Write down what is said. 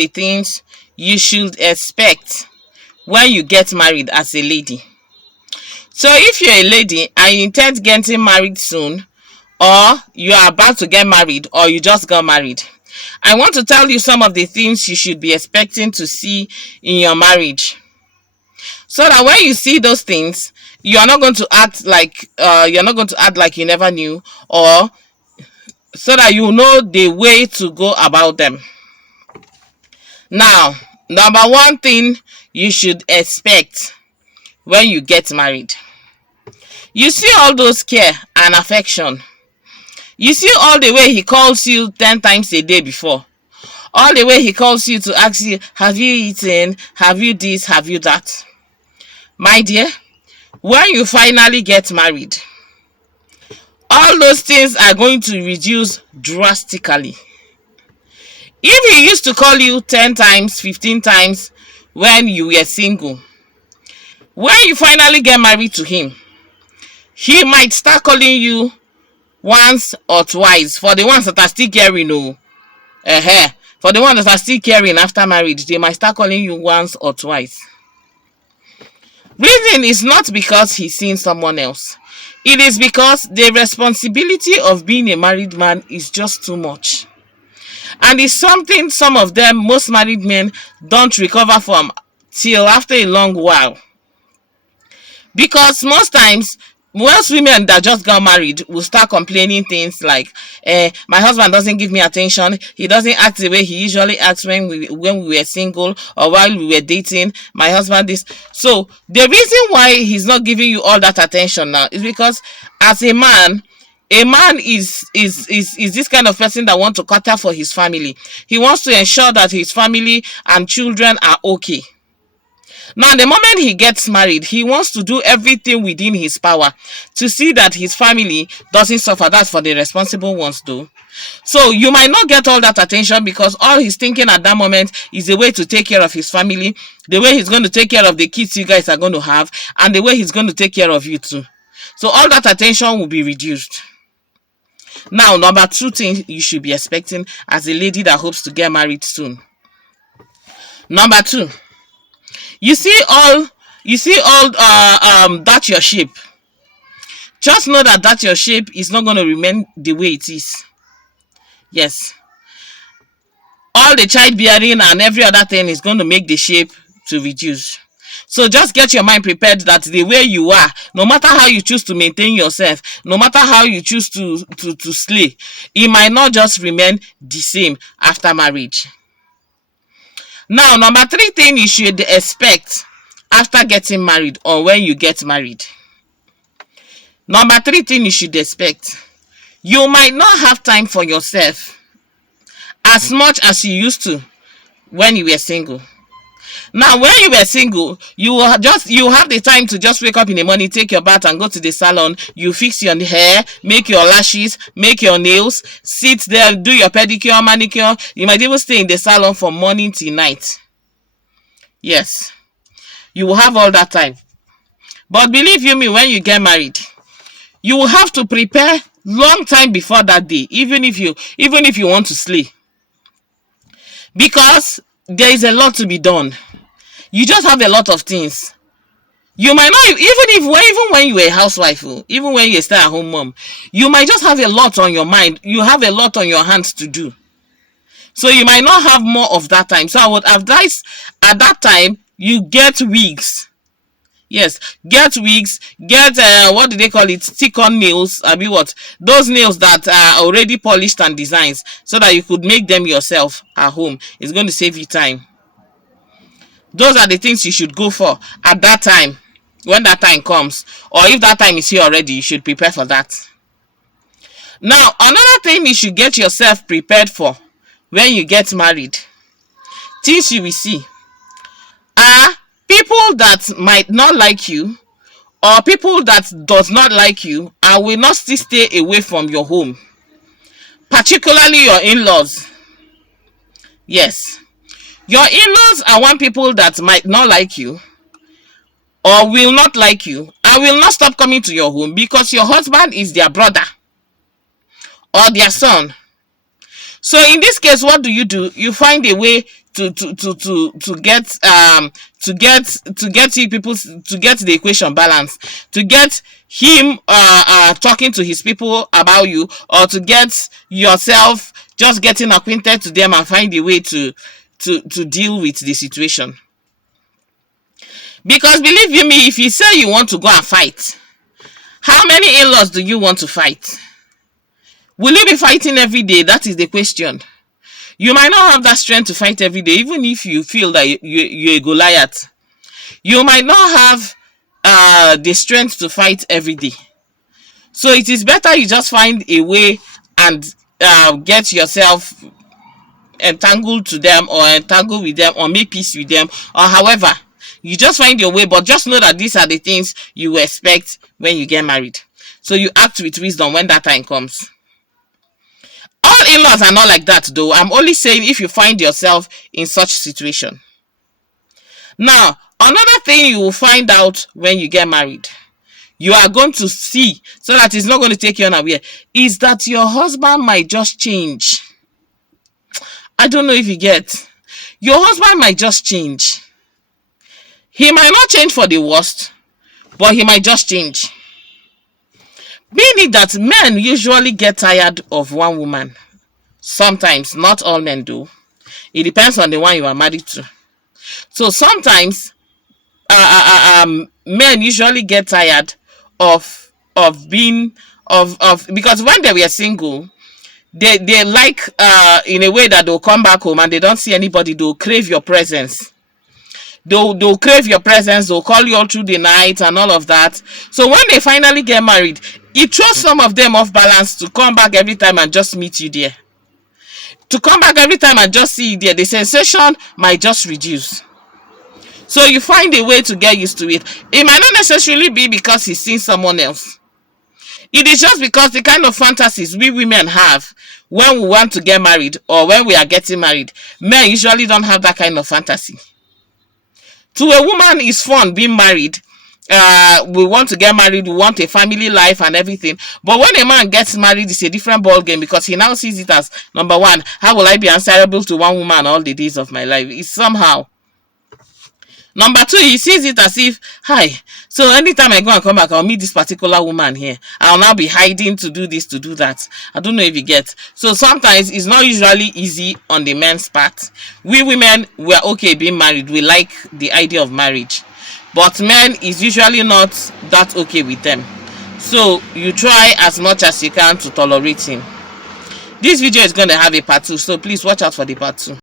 the things you should expect when you get married as a lady. So if you're a lady and you intend getting married soon, or you are about to get married, or you just got married, I want to tell you some of the things you should be expecting to see in your marriage, so that when you see those things, you're not going to act like you never knew, or so that you know the way to go about them. Now, number one thing you should expect when you get married: you see all those care and affection. You see all the way he calls you 10 times a day before. All the way he calls you to ask you, have you eaten? Have you this? Have you that? My dear, when you finally get married, all those things are going to reduce drastically. If he used to call you 10 times, 15 times when you were single, when you finally get married to him, he might start calling you once or twice. For the ones that are still caring, for the ones that are still caring after marriage, they might start calling you once or twice. Reason is not because he's seeing someone else. It is because the responsibility of being a married man is just too much. And it's something some of them, most married men, don't recover from till after a long while. Because most women that just got married will start complaining things like, my husband doesn't give me attention, he doesn't act the way he usually acts when we were single or while we were dating. My husband is. So the reason why he's not giving you all that attention now is because as a man is this kind of person that wants to cater for his family. He wants to ensure that his family and children are okay. Now, the moment he gets married, he wants to do everything within his power to see that his family doesn't suffer. That's for the responsible ones, though. So you might not get all that attention because all he's thinking at that moment is the way to take care of his family, the way he's going to take care of the kids you guys are going to have, and the way he's going to take care of you too. So all that attention will be reduced. Now, number two thing you should be expecting as a lady that hopes to get married soon. Number two, you see all that your shape. Just know that your shape is not going to remain the way it is. Yes. All the childbearing and every other thing is going to make the shape to reduce. So just get your mind prepared that the way you are, no matter how you choose to maintain yourself, no matter how you choose to slay, it might not just remain the same after marriage. Now, number three thing you should expect after getting married or when you get married. Number three thing you should expect: you might not have time for yourself as much as you used to when you were single. Now, when you were single, you have the time to just wake up in the morning, take your bath and go to the salon. You fix your hair, make your lashes, make your nails, sit there, do your pedicure, manicure. You might even stay in the salon from morning till night. Yes, you will have all that time. But believe you me, when you get married, you will have to prepare long time before that day, even if you want to slay. Because there is a lot to be done. You just have a lot of things. You might not, even when you were a housewife, even when you're a stay-at-home mom, you might just have a lot on your mind. You have a lot on your hands to do. So you might not have more of that time. So I would advise at that time, you get wigs. Yes, get wigs, get what do they call it? Stick-on nails. I mean what? Those nails that are already polished and designed, so that you could make them yourself at home. It's going to save you time. Those are the things you should go for at that time, when that time comes. Or if that time is here already, you should prepare for that. Now, another thing you should get yourself prepared for when you get married, things you will see are people that might not like you, or people that does not like you and will not still stay away from your home, particularly your in-laws. Yes, your in-laws are one people that might not like you or will not like you and will not stop coming to your home because your husband is their brother or their son. So in this case, what do? You find a way to get you people to get the equation balanced, to get him talking to his people about you, or to get yourself just getting acquainted to them and find a way to deal with the situation. Because believe you me, if you say you want to go and fight, how many in-laws do you want to fight? Will you be fighting every day? That is the question. You might not have that strength to fight every day, even if you feel that you're a Goliath. You might not have the strength to fight every day. So it is better you just find a way and get yourself entangled to them, or entangled with them, or make peace with them, or however. You just find your way, but just know that these are the things you expect when you get married. So you act with wisdom when that time comes. All in-laws are not like that though. I'm only saying if you find yourself in such situation. Now, another thing you will find out when you get married, you are going to see, so that it's not going to take you unaware, is that your husband might just change. I don't know if you get. Your husband might just change. He might not change for the worst, but he might just change. Meaning that men usually get tired of one woman. Sometimes, not all men do. It depends on the one you are married to. So sometimes men usually get tired of being because when they were single, they like in a way that they'll come back home and they don't see anybody, they'll crave your presence. They'll crave your presence, they'll call you all through the night and all of that. So when they finally get married, it throws some of them off balance to come back every time and just meet you there. To come back every time and just see you there, the sensation might just reduce. So you find a way to get used to it. It might not necessarily be because he's seen someone else. It is just because the kind of fantasies we women have when we want to get married, or when we are getting married, men usually don't have that kind of fantasy. To a woman, it's fun being married. We want to get married, we want a family life and everything. But when a man gets married, it's a different ball game, because he now sees it as, number one, how will I be answerable to one woman all the days of my life? It's somehow. Number two, he sees it as if, hi, so anytime I go and come back, I'll meet this particular woman here. I'll now be hiding to do this, to do that. I don't know if you get. So sometimes it's not usually easy on the men's part. We women, we're okay being married. We like the idea of marriage. But men is usually not that okay with them. So you try as much as you can to tolerate him. This video is going to have a part 2, so please watch out for the part 2.